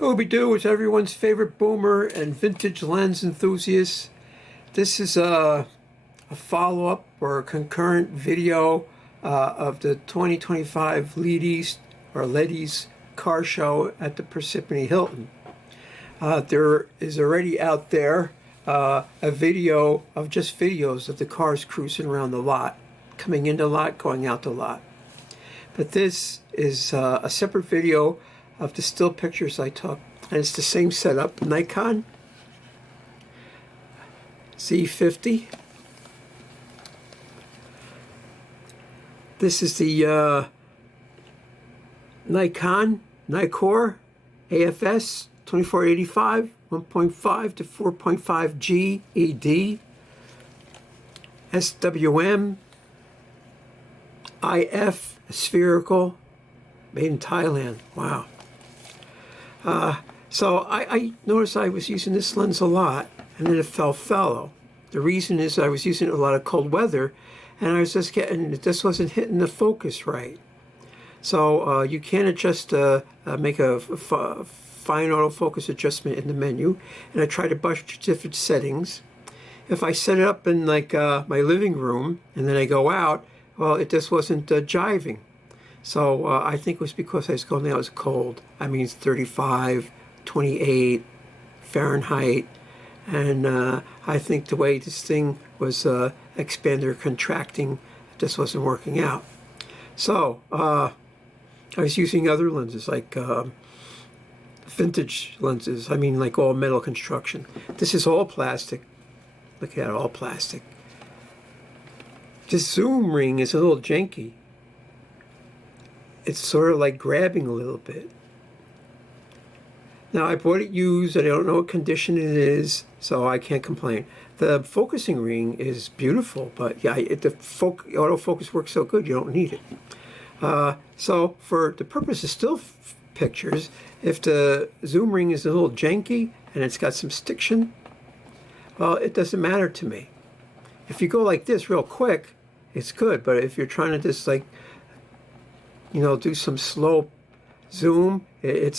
Ooby-doo is everyone's favorite boomer and vintage lens enthusiast. This is a follow-up or a concurrent video of the 2025 Ladies car show at the Parsippany Hilton. There is already out there a video of just videos of the cars cruising around the lot, coming into the lot, going out the lot. But this is a separate video of the still pictures I took, and it's the same setup: Nikon Z50. This is the Nikon nikkor AFS 2485 1.5 to 4.5 G ED SWM IF aspherical, made in Thailand. Wow. So I noticed I was using this lens a lot, and then it fell fallow. The reason is I was using it a lot of cold weather, and I was just getting, it just wasn't hitting the focus right. So you can adjust, make a fine autofocus adjustment in the menu, and I tried a bunch of different settings. If I set it up in like my living room, and then I go out, well, it just wasn't jiving. So I think it was because I was going out, it was cold. I mean, it's 35, 28 Fahrenheit. And I think the way this thing was expanding or contracting, it just wasn't working out. So I was using other lenses, like vintage lenses. I mean, like all metal construction. This is all plastic. Look at it, all plastic. This zoom ring is a little janky. It's sort of like grabbing a little bit. Now, I bought it used, and I don't know what condition it is, so I can't complain. The focusing ring is beautiful, but yeah, the autofocus works so good, you don't need it. So for the purpose of still pictures, if the zoom ring is a little janky and it's got some stiction, well, it doesn't matter to me. If you go like this real quick, it's good, but if you're trying to just, like, you know, do some slow zoom, it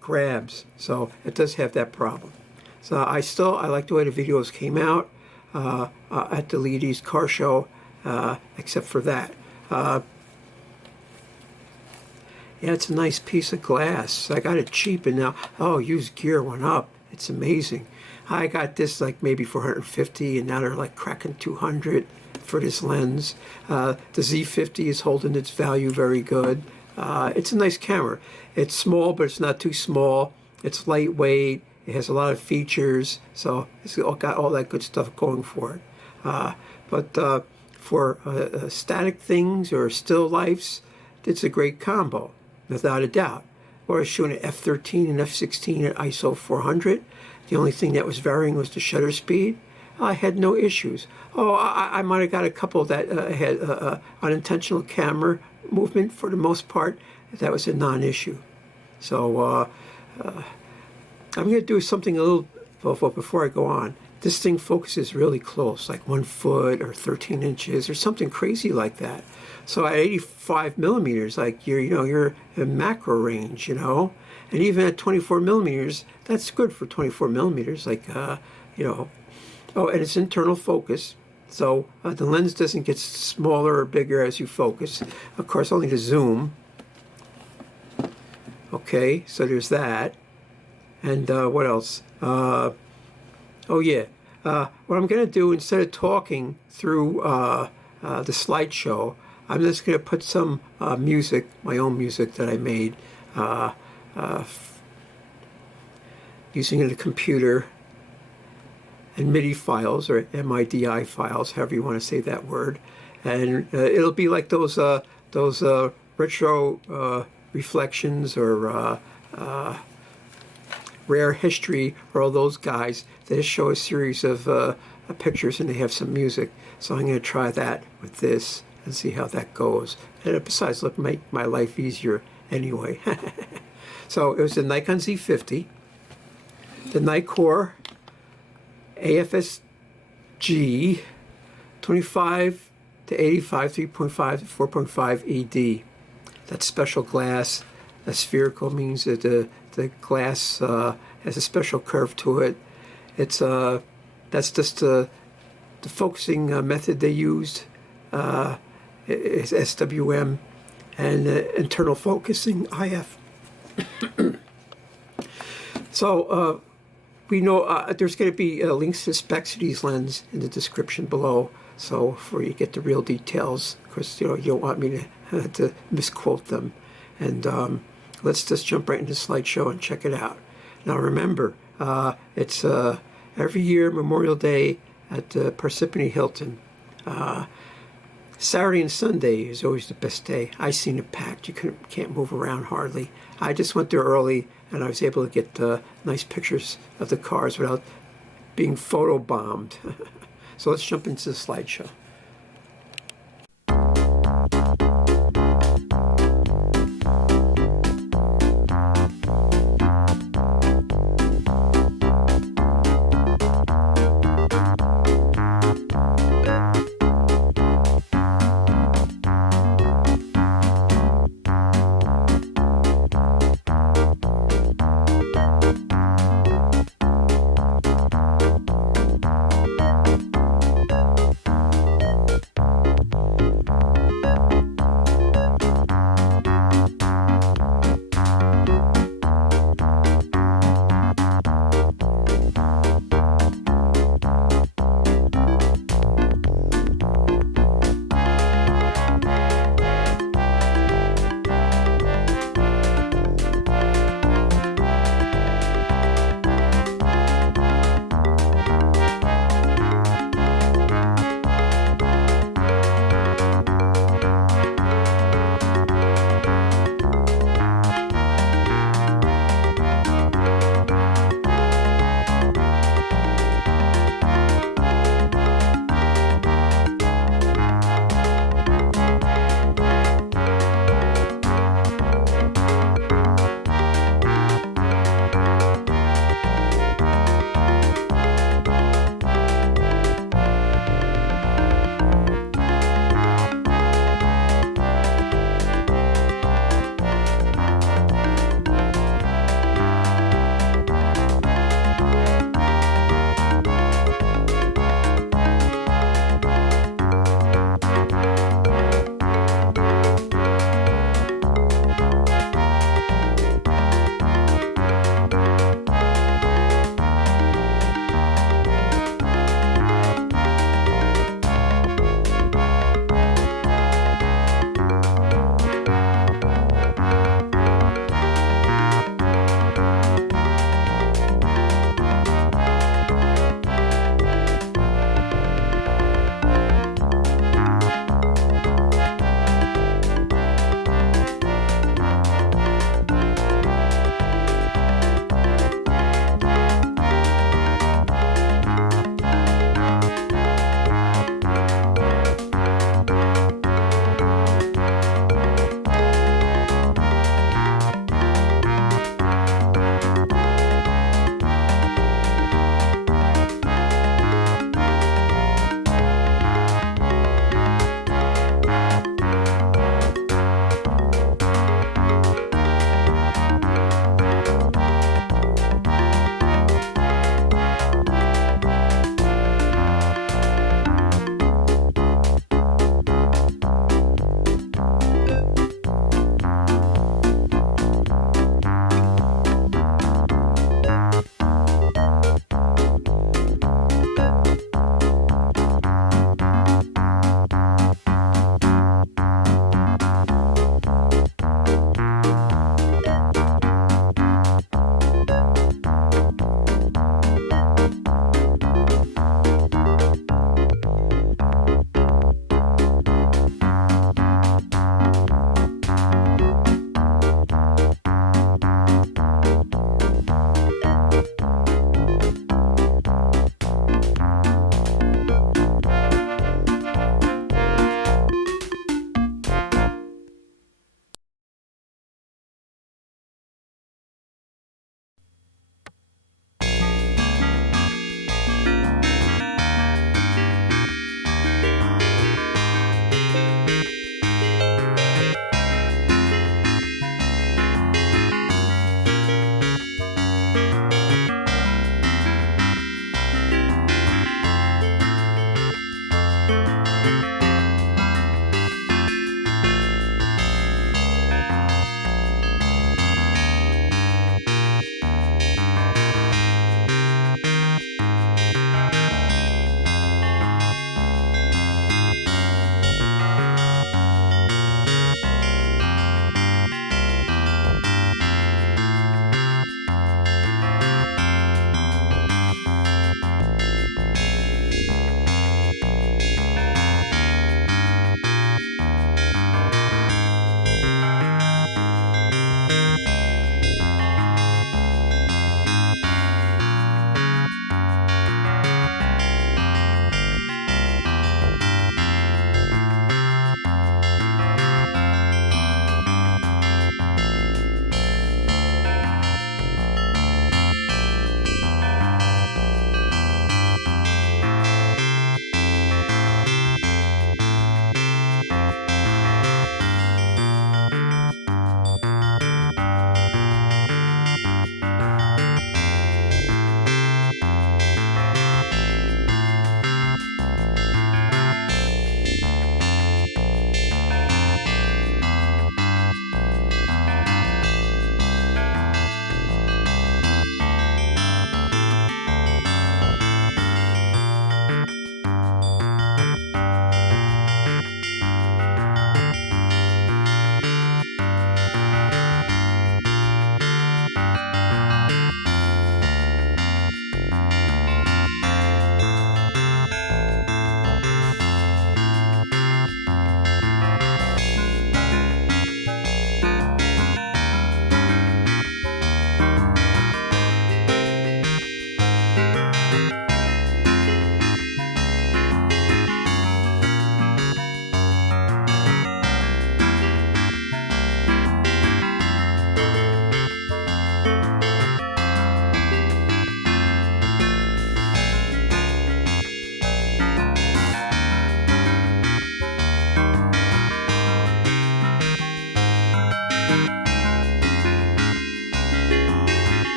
grabs. So it does have that problem. So I like the way the videos came out at the Ladies car show, except for that. Yeah, it's a nice piece of glass. I got it cheap, and now, oh, used gear went up. It's amazing. I got this like maybe 450, and now they're like cracking 200 for this lens. The Z50 is holding its value very good. It's a nice camera. It's small, but it's not too small. It's lightweight. It has a lot of features, so it's got all that good stuff going for it. But for static things or still lifes, it's a great combo, without a doubt. Or I was shooting at f13 and f16 at ISO 400. The only thing that was varying was the shutter speed. I had no issues. Oh, I might have got a couple that had unintentional camera movement. For the most part, that was a non-issue. So I'm going to do something a little before I go on. This thing focuses really close, like 1 foot or 13 inches or something crazy like that. So at 85 millimeters, like you're in macro range, you know, and even at 24 millimeters, that's good for 24 millimeters, like you know. Oh, and it's internal focus, so the lens doesn't get smaller or bigger as you focus. Of course, only the zoom. Okay, so there's that. And what else? Oh yeah, what I'm going to do, instead of talking through the slideshow, I'm just going to put some music, my own music that I made, using the computer, and MIDI files, or MIDI files, however you want to say that word. And it'll be like those retro reflections, or rare history, or all those guys that just show a series of pictures and they have some music. So I'm going to try that with this and see how that goes. And besides, look, make my life easier anyway. So it was the Nikon Z50, the nikkor AFS G 25 to 85, 3.5 to 4.5 ED. That's special glass. Aspherical means that the glass has a special curve to it. It's that's just the focusing method they used. Is SWM, and internal focusing IF. So we know there's going to be links to the specs of these lenses in the description below. So before you get the real details, of course, you don't want me to misquote them. And let's just jump right into the slideshow and check it out. Now remember, it's every year Memorial Day at Parsippany Hilton. Saturday and Sunday is always the best day. I seen it packed. You can't move around hardly. I just went there early, and I was able to get nice pictures of the cars without being photobombed. So let's jump into the slideshow.